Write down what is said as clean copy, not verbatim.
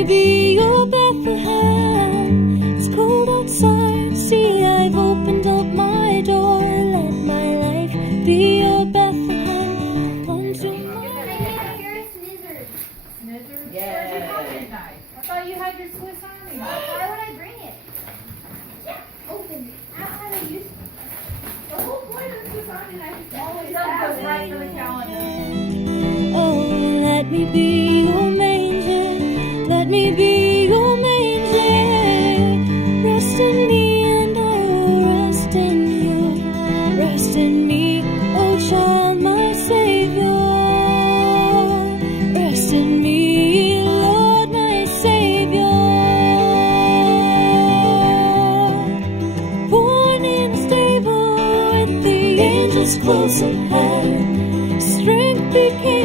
me be your Bethlehem. It's cold outside, see I've opened up my door. Let my life be your Bethlehem. Unto my Scissors. Yeah. Where's your pocket knife? I thought you had your Swiss Army knife. Why would I bring it? Open it. I don't know how to use it. The whole point of the Swiss Army knife is always goes right for the calendar. Oh, let me be your manger. Let me be your manger. Rest in me and I will rest in you. Rest in me, oh child, my Savior. Rest in me, Lord, my Savior. Born in a stable with the angels close at hand, strength became